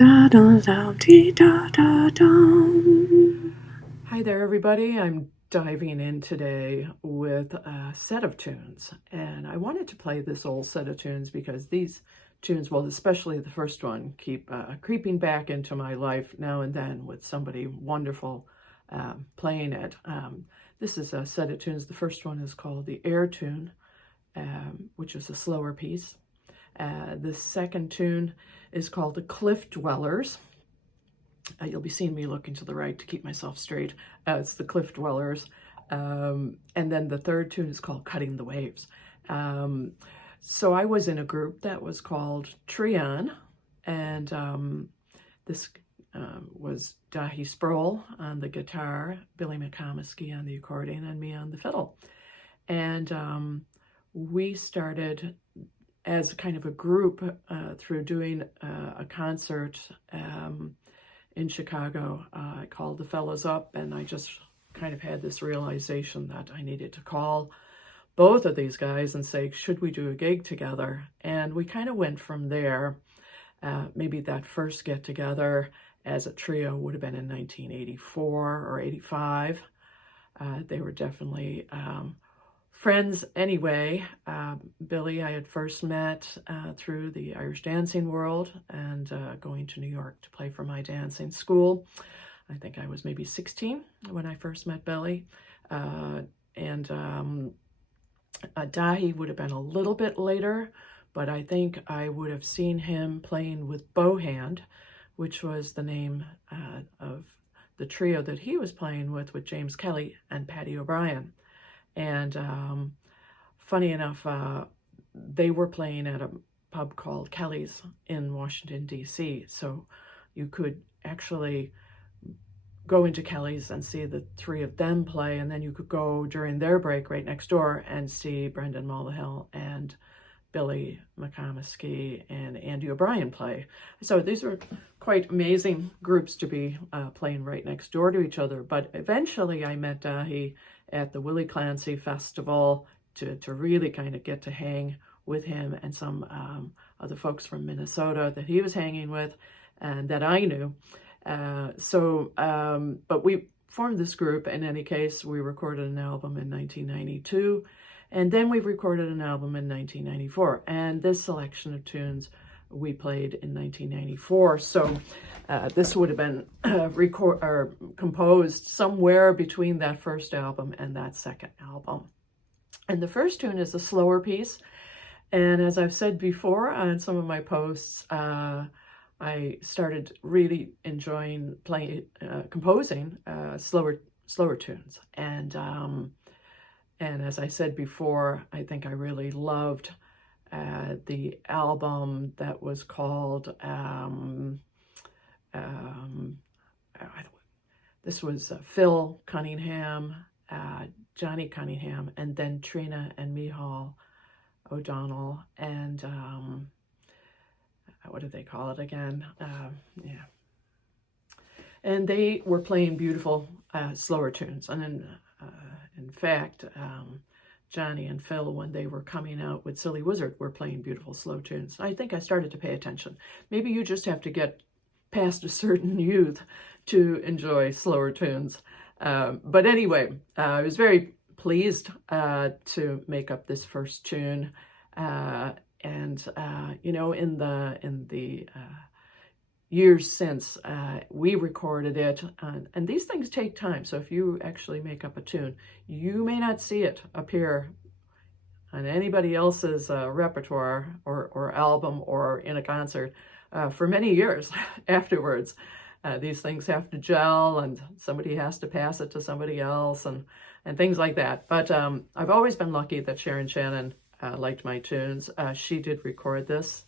Da da da dee da da dum. Hi there, everybody. I'm diving in today with a set of tunes, and I wanted to play this old set of tunes because these tunes, well, especially the first one, keep creeping back into my life now and then with somebody wonderful playing it. This is a set of tunes. The first one is called the Air Tune, which is a slower piece. The second tune is called the Cliff Dwellers. You'll be seeing me looking to the right to keep myself straight. It's the Cliff Dwellers. And then the third tune is called Cutting the Waves. So I was in a group that was called Trian, and this was Dahi Sproul on the guitar, Billy McComiskey on the accordion, and me on the fiddle. And we started as kind of a group through doing a concert in Chicago. I called the fellows up, and I just kind of had this realization that I needed to call both of these guys and say, should we do a gig together? And we kind of went from there. Maybe that first get together as a trio would have been in 1984 or 85. They were definitely friends anyway. Billy I had first met through the Irish dancing world and going to New York to play for my dancing school. I think I was maybe 16 when I first met Billy. And Dahi would have been a little bit later, but I think I would have seen him playing with Bowhand, which was the name of the trio that he was playing with James Kelly and Patty O'Brien. And funny enough, they were playing at a pub called Kelly's in Washington, D.C. So you could actually go into Kelly's and see the three of them play, and then you could go during their break right next door and see Brendan Mullihill and Billy McComiskey and Andy O'Brien play. So these were quite amazing groups to be playing right next door to each other. But eventually I met Dahi at the Willie Clancy Festival to really kind of get to hang with him and some other folks from Minnesota that he was hanging with and that I knew. But we formed this group. In any case, we recorded an album in 1992, and then we recorded an album in 1994. And this selection of tunes we played in 1994. So this would have been composed somewhere between that first album and that second album. And the first tune is a slower piece. And as I've said before on some of my posts, I started really enjoying composing slower tunes. And as I said before, I think I really loved the album that was called, this was Phil Cunningham, Johnny Cunningham, and then Trina and Micheál O'Donnell, and what do they call it again? Yeah. And they were playing beautiful slower tunes. And in fact, Johnny and Phil, when they were coming out with Silly Wizard, were playing beautiful slow tunes. I think I started to pay attention. Maybe you just have to get past a certain youth to enjoy slower tunes. But anyway, I was very pleased to make up this first tune. You know, in the years since, we recorded it, and these things take time. So if you actually make up a tune, you may not see it appear on anybody else's repertoire or album or in a concert for many years afterwards. These things have to gel, and somebody has to pass it to somebody else, and things like that. But I've always been lucky that Sharon Shannon liked my tunes. She did record this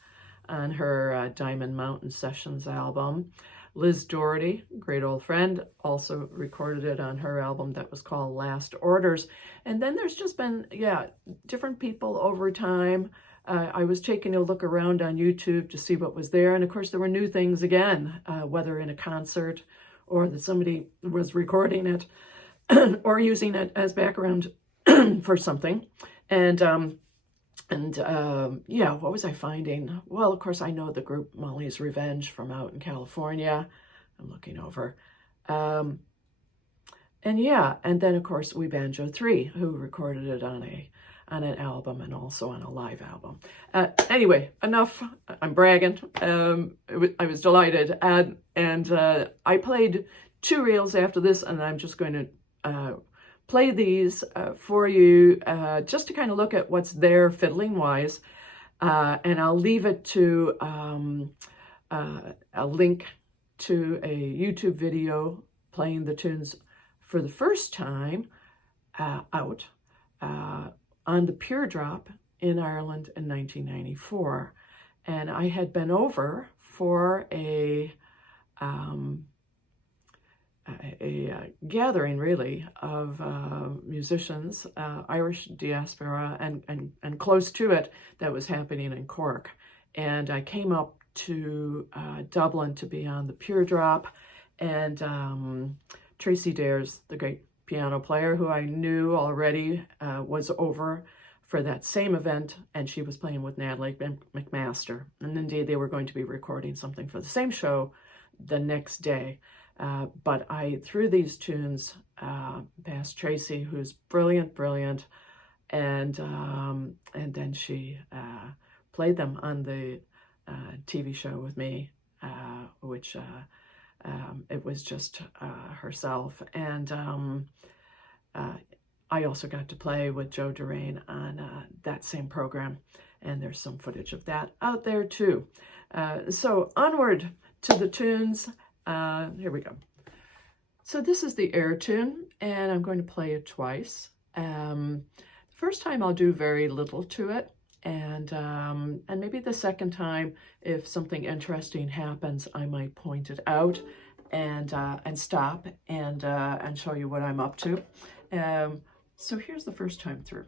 on her Diamond Mountain Sessions album. Liz Doherty, great old friend, also recorded it on her album that was called Last Orders. And then there's just been, different people over time. I was taking a look around on YouTube to see what was there. And of course, there were new things again, whether in a concert or that somebody was recording it or using it as background for something. And yeah, what was I finding? Well, of course, I know the group Molly's Revenge from out in California. I'm looking over. And yeah, and then of course We Banjo 3, who recorded it on an album and also on a live album. Anyway, enough. I'm bragging. I was delighted, and I played 2 reels after this, and I'm just going to play these for you, just to kind of look at what's there fiddling wise, and I'll leave it to a link to a YouTube video playing the tunes for the first time out on the Pure Drop in Ireland in 1994. And I had been over for a gathering, really, of musicians, Irish diaspora, and close to it, that was happening in Cork. And I came up to Dublin to be on the Pure Drop, and Tracy Dares, the great piano player who I knew already, was over for that same event, and she was playing with Natalie McMaster. And indeed, they were going to be recording something for the same show the next day. But I threw these tunes past Tracy, who's brilliant, and then she played them on the TV show with me, which it was just herself. And I also got to play with Joe Durain on that same program, and there's some footage of that out there too. So onward to the tunes. Here we go. So this is the air tune, and I'm going to play it twice. The first time I'll do very little to it, and maybe the second time, if something interesting happens, I might point it out and stop and show you what I'm up to. So here's the first time through.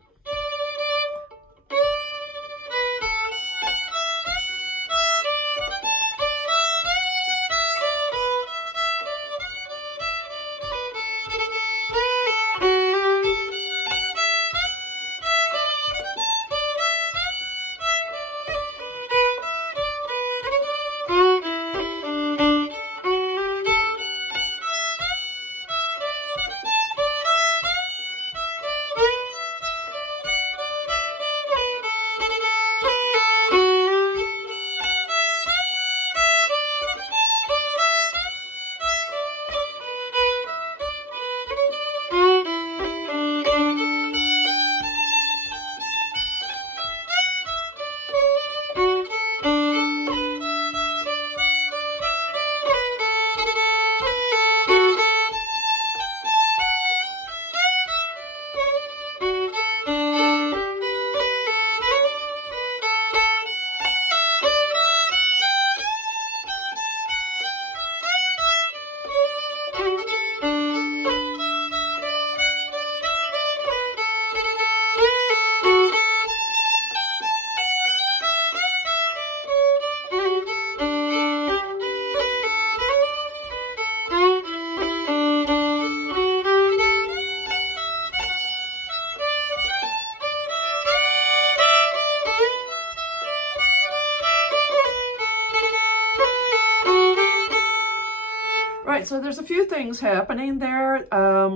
Right, so there's a few things happening there,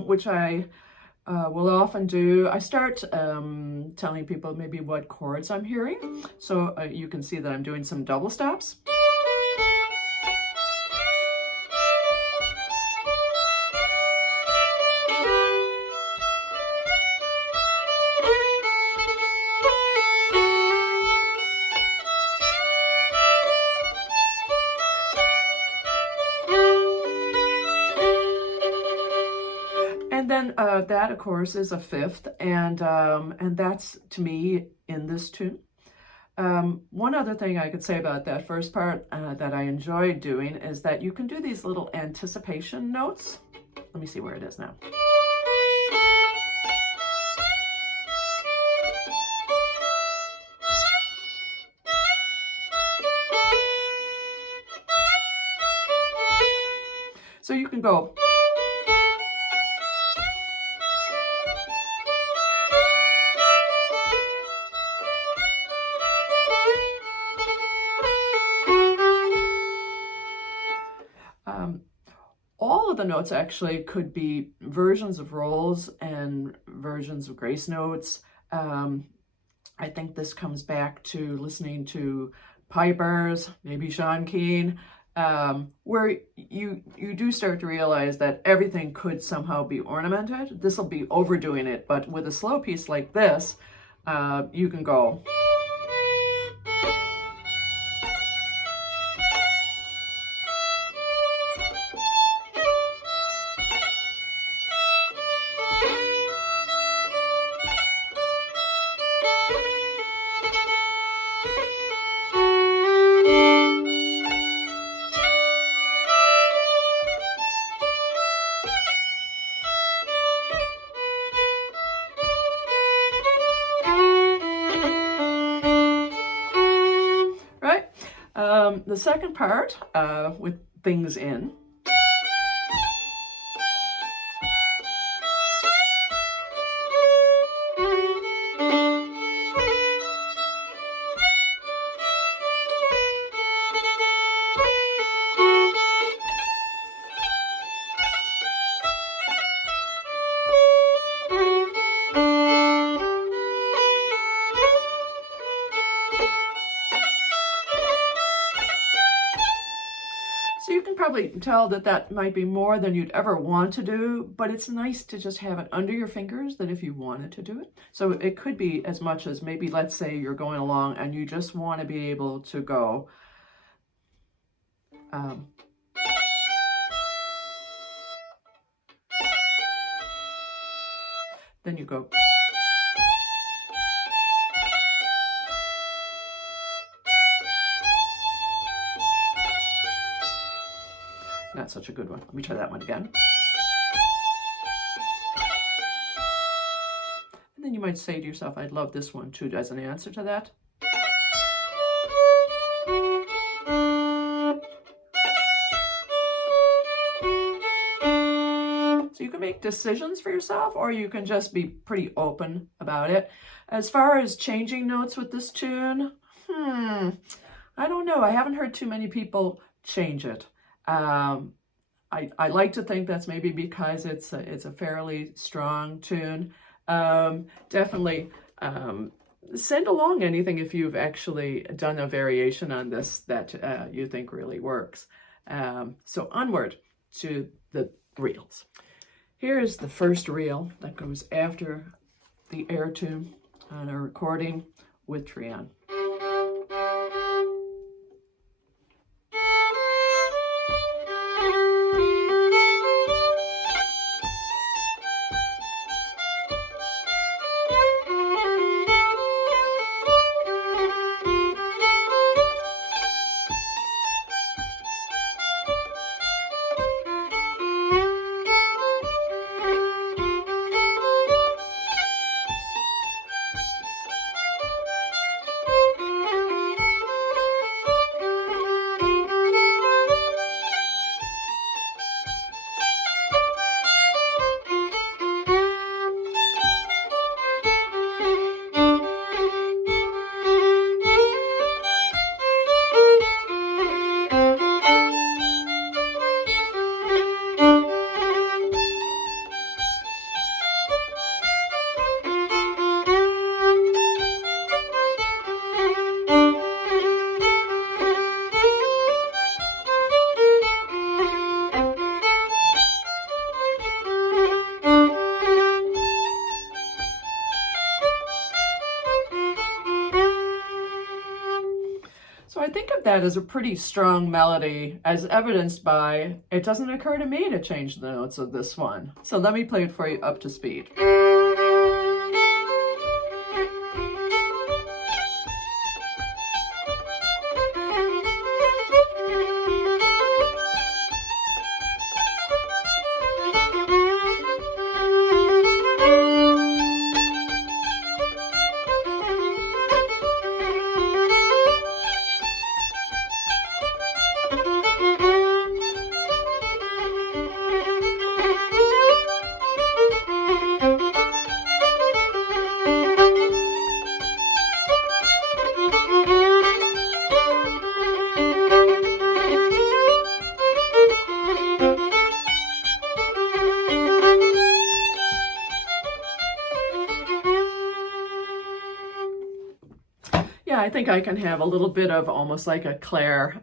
which I will often do. I start telling people maybe what chords I'm hearing. So you can see that I'm doing some double stops. And then that, of course, is a fifth, and that's, to me, in this tune. One other thing I could say about that first part that I enjoy doing is that you can do these little anticipation notes. Let me see where it is now. So you can go. All of the notes actually could be versions of rolls and versions of grace notes. I think this comes back to listening to pipers, maybe Sean Keane, where you do start to realize that everything could somehow be ornamented. This will be overdoing it, but with a slow piece like this, you can go. The second part with things in. So you can probably tell that that might be more than you'd ever want to do, but it's nice to just have it under your fingers that if you wanted to do it. So it could be as much as maybe, let's say you're going along and you just want to be able to go. Then you go. Not such a good one. Let me try that one again. And then you might say to yourself, I'd love this one too as an answer to that. So you can make decisions for yourself, or you can just be pretty open about it. As far as changing notes with this tune, I don't know. I haven't heard too many people change it. I like to think that's maybe because it's a fairly strong tune. Definitely send along anything if you've actually done a variation on this that you think really works. So onward to the reels. Here is the first reel that goes after the air tune on a recording with Trian. So I think of that as a pretty strong melody, as evidenced by, it doesn't occur to me to change the notes of this one. So let me play it for you up to speed. I think I can have a little bit of almost like a Claire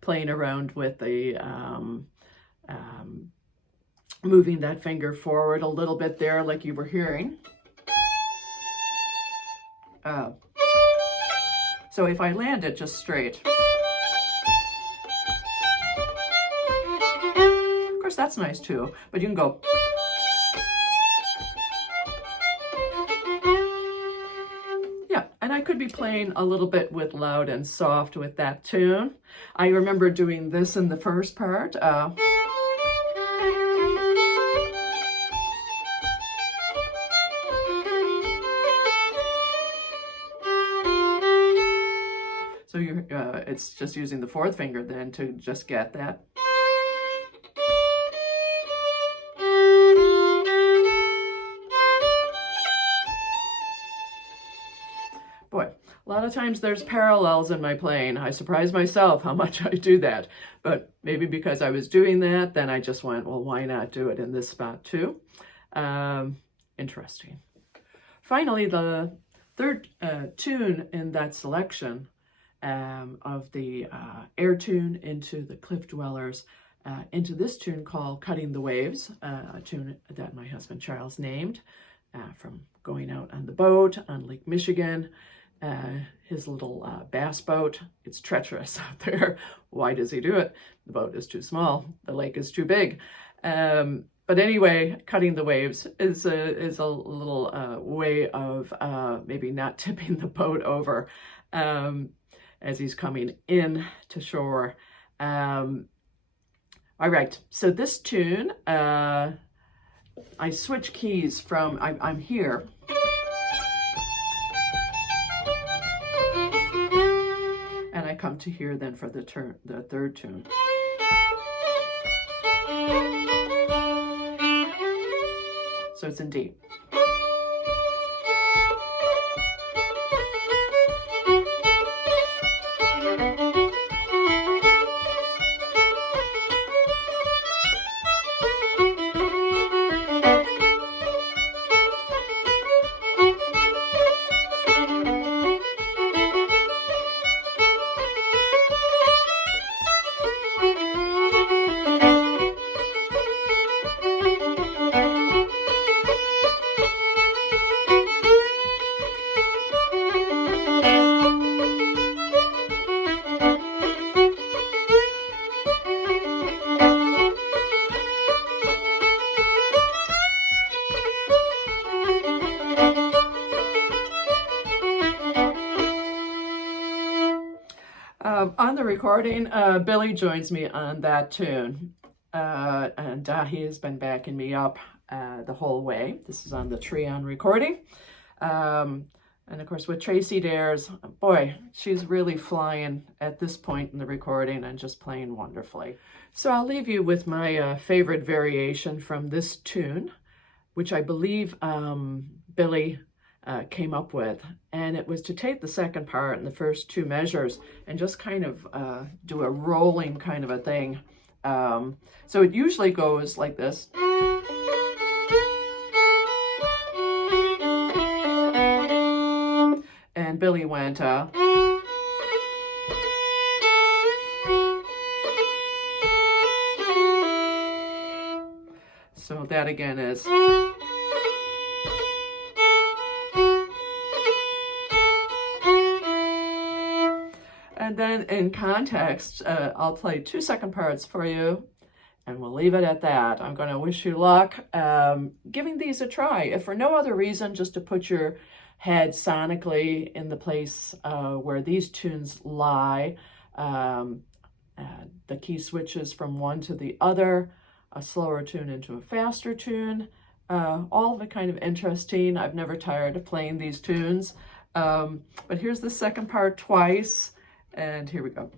playing around with the moving that finger forward a little bit there, like you were hearing. So if I land it just straight, of course that's nice too, but you can go. Yeah, and I could be playing a little bit with loud and soft with that tune. I remember doing this in the first part. So it's just using the fourth finger then to just get that. Boy, a lot of times there's parallels in my playing. I surprise myself how much I do that. But maybe because I was doing that, then I just went, well, why not do it in this spot too? Interesting. Finally, the third tune in that selection of the air tune into the Cliff Dwellers, into this tune called Cutting the Waves, a tune that my husband Charles named from going out on the boat on Lake Michigan, his little bass boat. It's treacherous out there. Why does he do it? The boat is too small. The lake is too big. But anyway, Cutting the Waves is a little way of maybe not tipping the boat over as he's coming in to shore. All right, so this tune, I switch keys from, I'm here. And I come to here then for the third tune. So it's in D. On the recording, Billy joins me on that tune, and he has been backing me up the whole way. This is on the Trian recording, and of course with Tracy Dares, boy, she's really flying at this point in the recording and just playing wonderfully. So I'll leave you with my favorite variation from this tune, which I believe Billy came up with, and it was to take the second part and the first two measures and just kind of do a rolling kind of a thing. So it usually goes like this. And Billy went, so that again is. And then in context, I'll play 2 second parts for you, and we'll leave it at that. I'm going to wish you luck giving these a try, if for no other reason, just to put your head sonically in the place where these tunes lie, the key switches from one to the other, a slower tune into a faster tune, all of it kind of interesting. I've never tired of playing these tunes, but here's the second part twice. And here we go.